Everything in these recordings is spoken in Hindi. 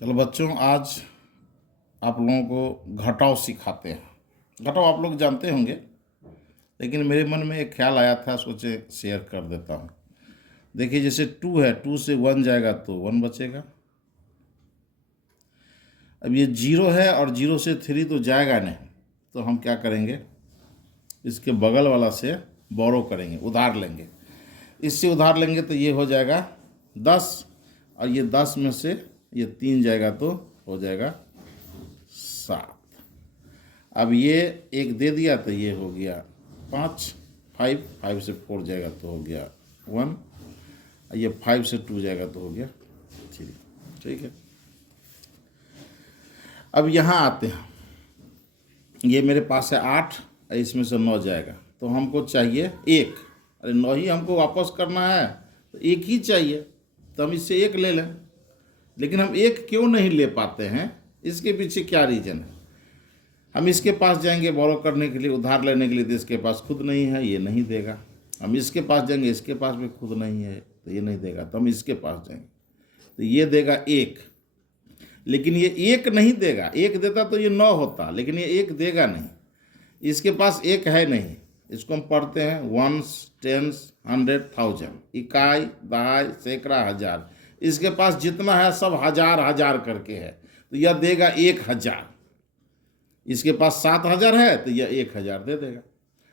चलो बच्चों, आज आप लोगों को घटाव सिखाते हैं। घटाव आप लोग जानते होंगे, लेकिन मेरे मन में एक ख्याल आया था, सोचे शेयर कर देता हूँ। देखिए, जैसे 2 है, 2 से 1 जाएगा तो 1 बचेगा। अब ये 0 है और 0 से 3 तो जाएगा नहीं, तो हम क्या करेंगे, इसके बगल वाला से बोरो करेंगे, उधार लेंगे। इससे उधार लेंगे तो ये हो जाएगा 10, और ये 10 में से ये 3 जाएगा तो हो जाएगा 7। अब ये एक दे दिया तो ये हो गया 5, 5 से 4 जाएगा तो हो गया 1, ये 5 से 2 जाएगा तो हो गया 3। ठीक है, अब यहाँ आते हैं। ये मेरे पास है 8, इसमें से 9 जाएगा तो हमको चाहिए 1। अरे 9 ही हमको वापस करना है तो 1 ही चाहिए, तो हम इससे 1 ले लें। लेकिन हम 1 क्यों नहीं ले पाते हैं, इसके पीछे क्या रीज़न है? हम इसके पास जाएंगे बोरो करने के लिए, उधार लेने के लिए, तो इसके पास खुद नहीं है, ये नहीं देगा। हम इसके पास जाएंगे, इसके पास भी खुद नहीं है तो ये नहीं देगा, तो हम इसके पास जाएंगे तो ये देगा 1। लेकिन ये 1 नहीं देगा, 1 देता तो ये 9 होता, लेकिन ये 1 देगा नहीं। इसके पास 1 है नहीं। इसको हम पढ़ते हैं 1s, 10s, 100, 1000, इकाई, दहाई, सैकड़ा, हजार। इसके पास जितना है सब हजार हजार करके है, तो यह देगा 1000। इसके पास 7000 है तो यह 1000 दे देगा।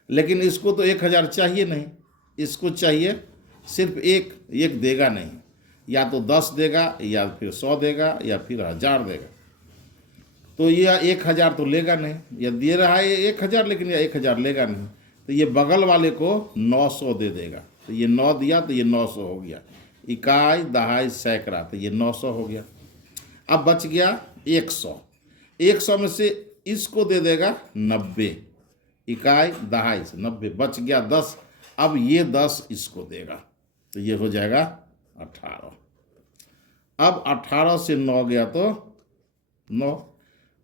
लेकिन इसको तो 1000 चाहिए नहीं, इसको चाहिए सिर्फ 1 देगा नहीं। या तो 10 देगा, या फिर 100 देगा, या फिर 1000 देगा। तो यह 1000 तो लेगा नहीं। यह दे रहा है 1000, लेकिन यह 1000 लेगा नहीं, तो ये बगल वाले को 900 दे देगा। तो ये 9 दिया तो ये 900 हो गया। इकाई, दहाई, सैकड़ा, तो ये 900 हो गया। अब बच गया 100। 100 में से इसको दे देगा 90। इकाई, दहाई से 90 बच गया 10। अब ये 10 इसको देगा तो ये हो जाएगा 18। अब 18 से 9 गया तो 9,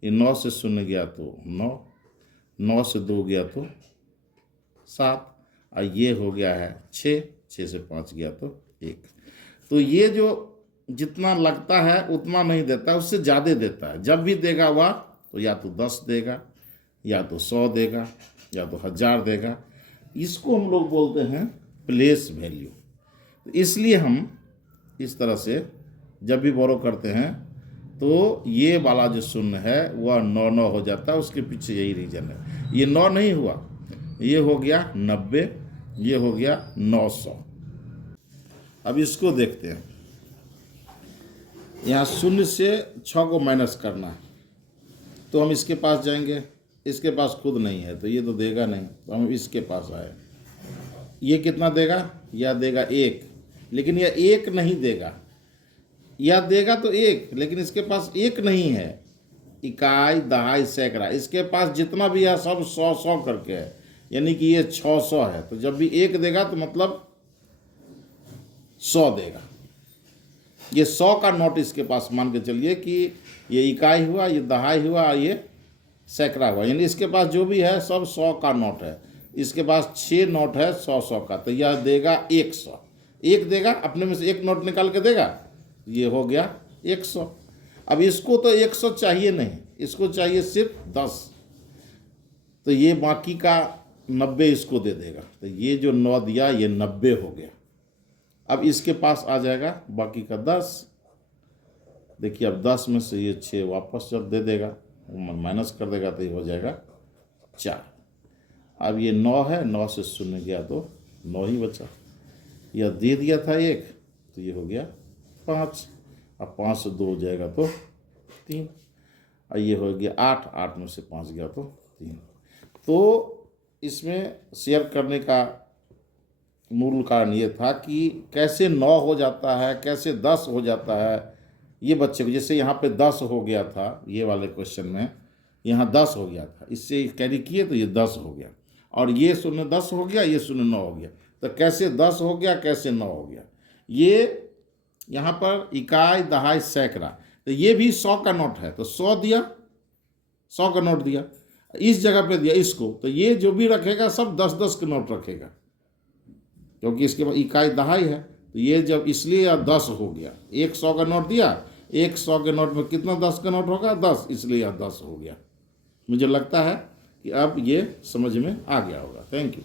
ये 9 से 0 गया तो 9, 9 से 2 गया तो 7, और ये हो गया है 6, 6 से 5 गया तो 1। तो ये जो जितना लगता है उतना नहीं देता, उससे ज़्यादा देता है। जब भी देगा वह तो या तो 10 देगा, या तो 100 देगा, या तो 1000 देगा। इसको हम लोग बोलते हैं प्लेस वैल्यू। तो इसलिए हम इस तरह से जब भी बोरो करते हैं तो ये वाला जो 0 है वह 9 हो जाता है। उसके पीछे यही रीज़न है। ये 9 नहीं हुआ, ये हो गया 90, ये हो गया 900। अब इसको देखते हैं। यहाँ 0 से 6 को माइनस करना है, तो हम इसके पास जाएंगे। इसके पास खुद नहीं है तो ये तो देगा नहीं, तो हम इसके पास आए। ये कितना देगा? यह देगा 1, लेकिन यह 1 नहीं देगा। यह देगा तो 1, लेकिन इसके पास 1 नहीं है। इकाई, दहाई, सैकड़ा, इसके पास जितना भी है सब 100 करके है, यानी कि ये 600 है। तो जब भी 1 देगा तो मतलब 100 देगा। ये 100 का नोट इसके पास मान के चलिए कि ये इकाई हुआ, ये दहाई हुआ, ये सैकड़ा हुआ, यानी इसके पास जो भी है सब 100 का नोट है। इसके पास 6 नोट है 100 का, तो यह देगा 100। 1 देगा, अपने में से 1 नोट निकाल के देगा, ये हो गया 100। अब इसको तो 100 चाहिए नहीं, इसको चाहिए सिर्फ 10, तो ये बाकी का 90 इसको दे देगा। तो ये जो 9 दिया ये 90 हो गया। अब इसके पास आ जाएगा बाकी का 10। देखिए, अब 10 में से ये 6 वापस जब दे देगा, माइनस कर देगा, तो ये हो जाएगा 4। अब ये 9 है, 9 से 0 गया तो 9 ही बचा। यह दे दिया था 1, तो ये हो गया 5। अब 5 से 2 जाएगा तो 3, और ये हो गया 8, 8 में से 5 गया तो 3। तो इसमें शेयर करने का मूल कारण ये था कि कैसे 9 हो जाता है, कैसे 10 हो जाता है। ये बच्चे को, जैसे यहाँ पे 10 हो गया था, ये वाले क्वेश्चन में यहाँ 10 हो गया था, इससे कैरी किए तो ये 10 हो गया, और ये 0 10 हो गया, ये 0 9 हो गया। तो कैसे 10 हो गया, कैसे 9 हो गया? ये यहाँ पर इकाई, दहाई, सैकड़ा, तो ये भी 100 का नोट है, तो 100 दिया, 100 का नोट दिया। इस जगह पे दिया इसको, तो ये जो भी रखेगा सब 10-10 के नोट रखेगा, क्योंकि इसके बाद इकाई, दहाई है। तो ये जब इसलिए 10 हो गया, 100 का नोट दिया, एक 100 के नोट में कितना 10 का नोट होगा? 10, इसलिए यह 10 हो गया। मुझे लगता है कि अब ये समझ में आ गया होगा। Thank you.